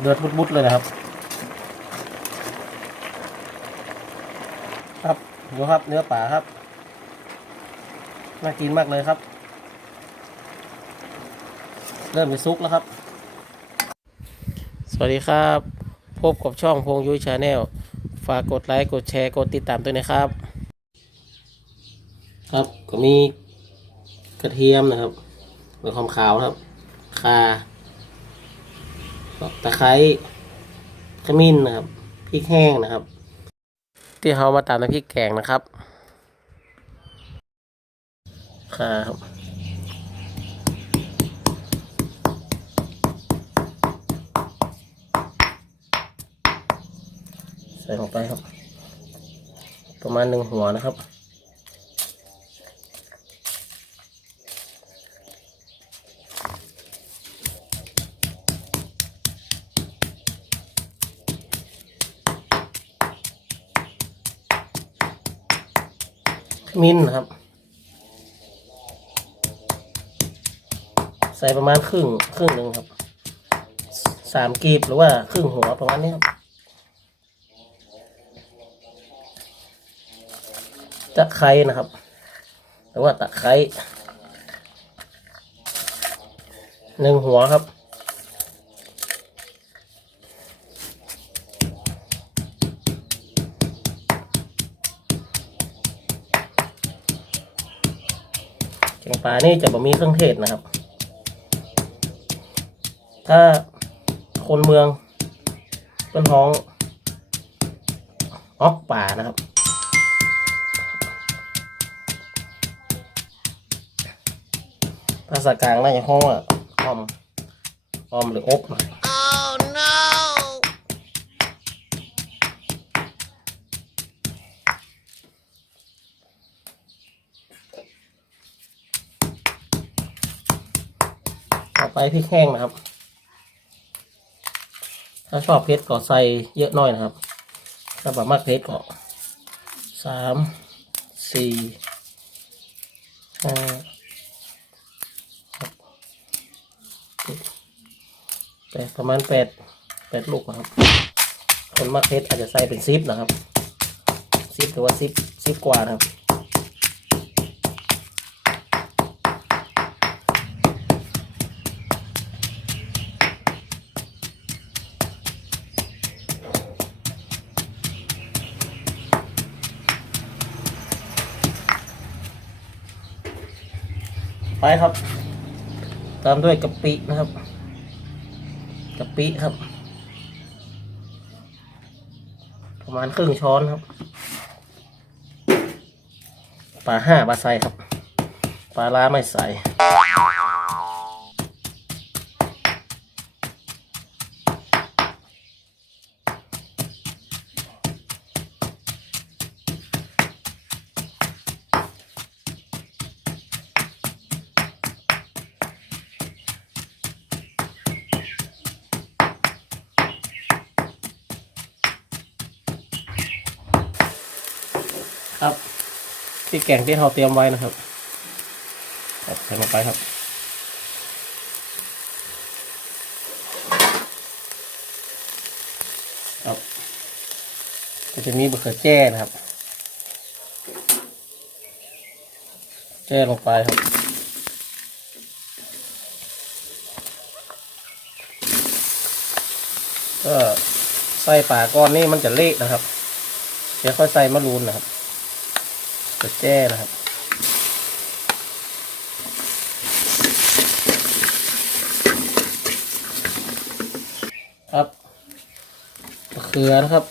เดือดบุดๆเลยนะครับ ครับดูครับเนื้อป่าครับ น่ากินมากเลยครับ เริ่มจะซุกแล้วครับ สวัสดีครับ พบกับช่องพงยุ้ยชาแนลฝากกดไลค์ กดแชร์ กดติดตามด้วยนะครับ ครับก็มีกระเทียมนะครับเพื่อความขาวครับคา ตะไคร้ขมิ้นนะครับพริกแห้งนะครับ ที่เขามาตามน้ำพริกแกงนะครับคาครับใส่ลงไปครับ ประมาณหนึ่งหัวนะครับ มินครับ ใส่ประมาณครึ่งครึ่งหนึ่งครับสามกีบหรือว่าครึ่งหัวประมาณนี้ครับ ตะไคร้นะครับหรือว่าตะไคร้หนึ่งหัวครับานี่จะบ่มีเครื่องเทศนะครับ ถ้าคนเมืองเป็นท้องออกป่านะครับ ภาษากลางน่าจะห้องว่าออมออมหรืออบหน่อย Oh no! ไปพริกแห้งนะครับ ถ้าชอบเผ็ดก็ใส่เยอะหน่อยนะครับ ถ้าแบบมากเผ็ดก็สามสี่ห้าหกเจ็ดแปดประมาณแปดแปดลูกนะครับ คนมากเผ็ดอาจจะใส่เป็นซิปนะครับซิปหรือว่าซิปซิปกว่านะครับ ครับ ตามด้วยกะปินะครับกะปิครับ ประมาณครึ่งช้อนครับปลาห้าปลาใสครับปลาล้าไม่ใส ที่แกงที่เราเตรียมไว้นะครับใส่ลงไปครับครับก็จะมีบะเขือแจ้นะครับ แจ้ลงไปครับก็ใส่ป่าก้อนนี่มันจะเละนะครับ เดี๋ยวค่อยใส่มะรูนนะครับ กระแจ้นะครับครับมะเขือนะครับ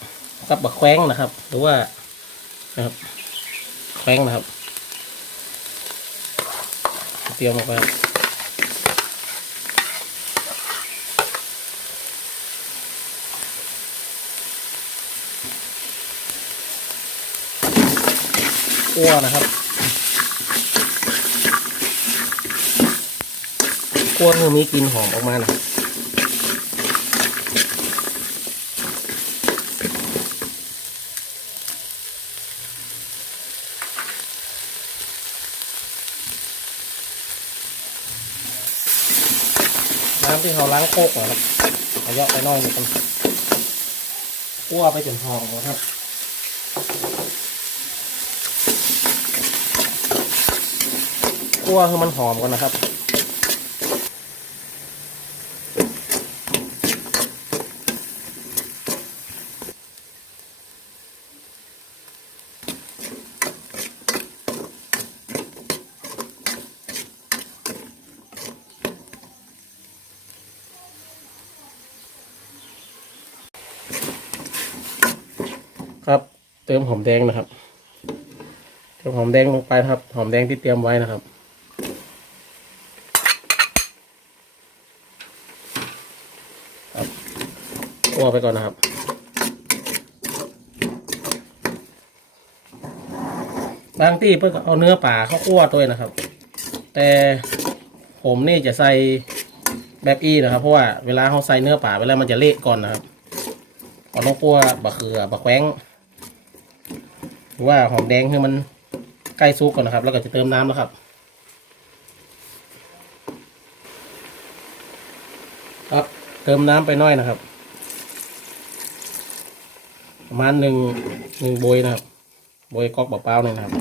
กับบะแคว้งนะครับ หรือว่านะครับแคว้งนะครับ เตรียมลงไป ครัวนะครับคั่วให้มีกลิ่นหอมออกมานะน้ำที่เขาล้างโคกนะครับขยะไปน้อยหนึงกันคั่วไปจนทองนะครับ คั่วให้มันหอมก่อนนะครับ ครับเติมหอมแดงนะครับเติมหอมแดงลงไปครับ หอมแดงที่เตรียมไว้นะครับ คั่วไปก่อนนะครับ บางที่เพื่อเอาเนื้อป่าเข้าคั่วตัวยนะครับ แต่ผมนี่จะใส่แบบอีนะครับ เพราะว่าเวลาเขาใส่เนื้อป่าเวลามันจะเละก่อนนะครับเราต้องคั่วบะเขือบะแคว้งหรือว่าหอมแดงให้มันใกล้ซุกก่อนนะครับ แล้วก็จะเติมน้ำนะครับครับเติมน้ำไปน้อยนะครับ ประมาณหนึ่งหนึ่งโบยนะครับโบยก๊อกเปล่าๆหนึ่งนะครับ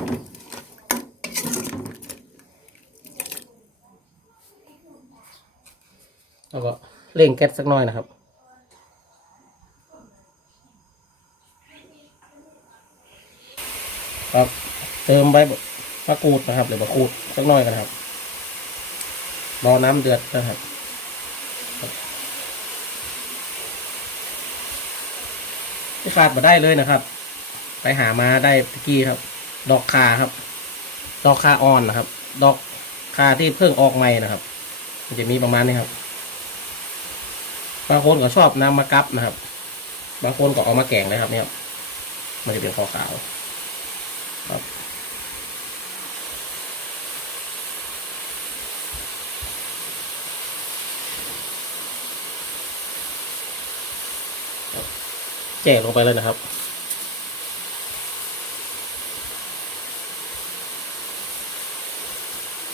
แล้วก็เร่งแก๊สสักหน่อยนะครับครับเติมใบมะกรูดนะครับหรือมะกรูดสักหน่อยกันครับรอน้ำเดือดนะครับ ที่ขาดมาได้เลยนะครับ ไปหามาได้ตะกี้ครับ ดอกคาครับ ดอกคาอ่อนนะครับ ดอกคาที่เพิ่งออกใหม่นะครับ มันจะมีประมาณนี้ครับ บางคนก็ชอบน้ำมากับนะครับ บางคนก็เอามาแกงนะครับเนี่ยครับมันจะเป็นขาวๆครับ แจกลงไปเลยนะครับ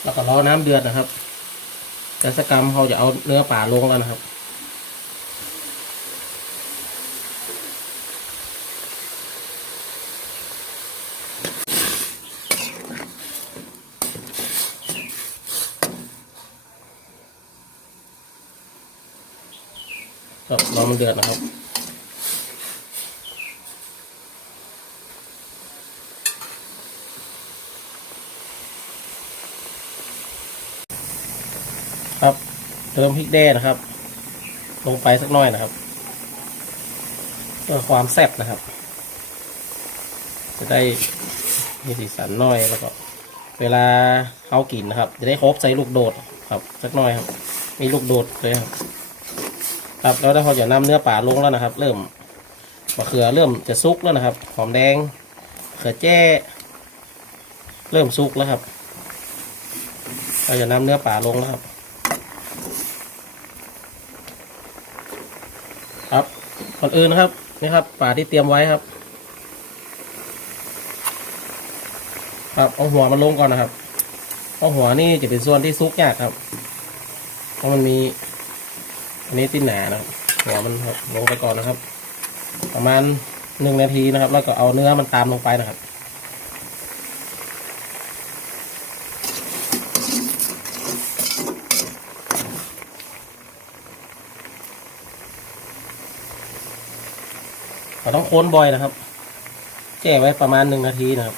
แล้วก็รอน้ำเดือดนะครับแต่สกรรมเขาจะเอาเนื้อป่าลงแล้วนะครับก็รอมันเดือดนะครับ เติมพริกแด้นะครับ ลงไปสักหน่อยนะครับเพื่อความแซ่บนะครับ จะได้มีสีสันหน่อยแล้วก็ เวลาเขากินนะครับ จะได้ครบใส่ลูกโดดครับสักหน่อยครับ มีลูกโดดเลยครับครับแล้วเราจะนำเนื้อป่าลงแล้วนะครับ เริ่มมะเขือเริ่มจะซุกแล้วนะครับ หอมแดงเขือแจ้เริ่มซุกแล้วครับ เราจะนำเนื้อป่าลงแล้วครับ ก่อนอื่นนะครับนี่ครับป่าที่เตรียมไว้ครับครับเอาหัวมันลงก่อนนะครับเอาหัวนี่จะเป็นส่วนที่ซุกยากครับ เพราะมันมีอันนี้ติ่นหนานะครับหัวมันลงไปก่อนนะครับ ประมาณหนึ่งนาทีนะครับ แล้วก็เอาเนื้อมันตามลงไปนะครับ เราต้องโค้นบ่อยนะครับ แก้ไว้ประมาณหนึ่งนาทีนะครับ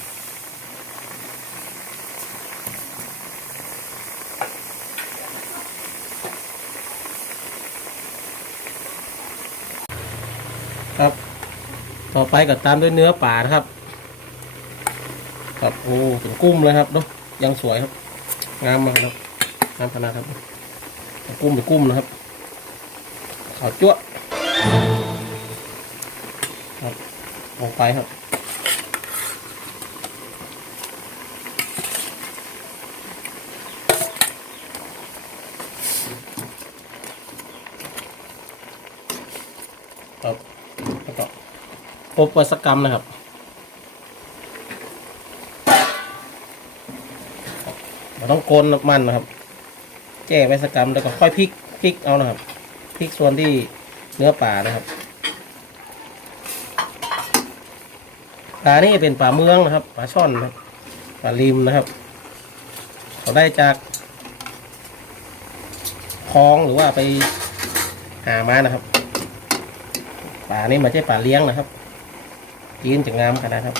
ครับ ต่อไปก็ตามด้วยเนื้อป่านะครับ ครับโอ้ถึงกุ้มเลยครับเนาะยังสวยครับ งามมากครับงามขนาดครับกุ้มเป็นกุ้มนะครับขาวจั่วะ ลงไปครับครับแล้วก็อบวัสกรรมนะครับเราต้องโกนมันนะครับ แก้ว้สกรรมแล้วก็ค่อยพลิกพลิกเอานะครับพลิกส่วนที่เนื้อปลานะครับ ปลานี่เป็นปลาเมืองนะครับปลาช่อนนะครับปลาริมนะครับเขาได้จากคลองหรือว่าไปหามานะครับปลานี่ไมาใช่ปลาเลี้ยงนะครับกินจะงามขนาดครับ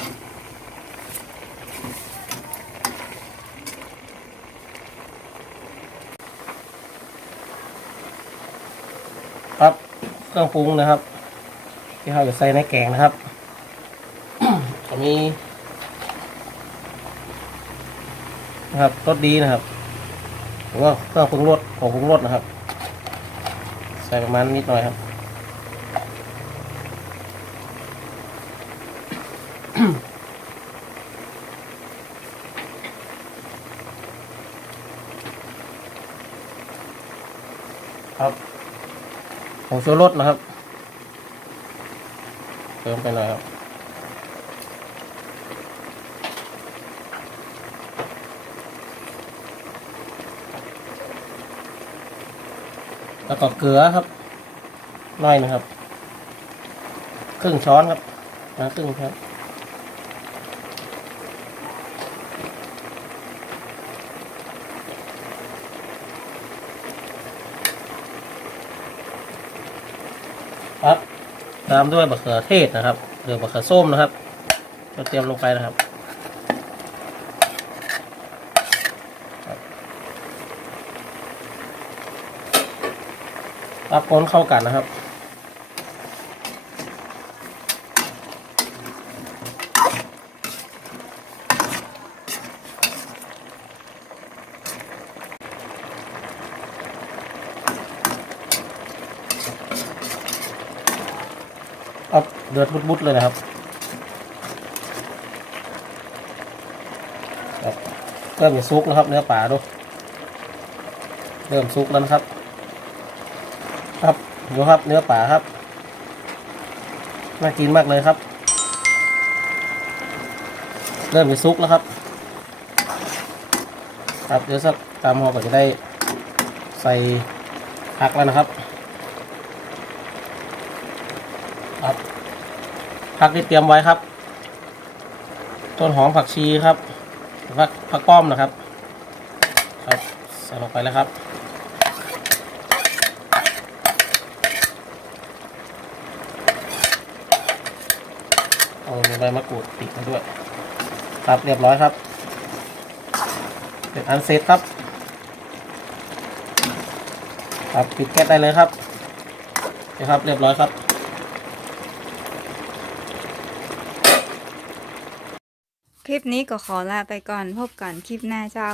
ครับเครื่องปรุงนะครับ ที่เราจะใส่ในแกงนะครับ ก็มีนะครับรสดีนะครับหรือว่าเครื่องปรุงรสของปรุงรสนะครับ ใส่ประมาณนิดหน่อยครับครับผงชูรสนะครับ เติมไปหน่อยครับ แล้วก็เกลือครับน้อยนะครับ ครึ่งช้อนครับนะครึ่งครับครับ ตามด้วยบะเขือเทศนะครับหรือบะเขือส้มนะครับ ก็เตรียมลงไปนะครับ รับคนเข้ากันนะครับครับเดือดบุดๆเลยนะครับรับเริ่มจะซุกนะครับเนื้อปลาดูเริ่มซุกแล้วนะครับ ดูครับเนื้อปลาครับ น่ากินมากเลยครับ เริ่มจะซุกแล้วครับ ครับเดี๋ยวสักตามหอก็จะได้ใส่ผักแล้วนะครับครับผักที่เตรียมไว้ครับ ต้นหอมผักชีครับผักผักป้อมนะครับ ครับใส่ลงไปแล้วครับ เอาใบมะกรูดปิดมาด้วย ครับเรียบร้อยครับเป็นอันเสร็จครับ ครับปิดแก๊สได้เลยครับนะครับ เรียบร้อยครับ คลิปนี้ก็ขอลาไปก่อนพบกันคลิปหน้าเจ้า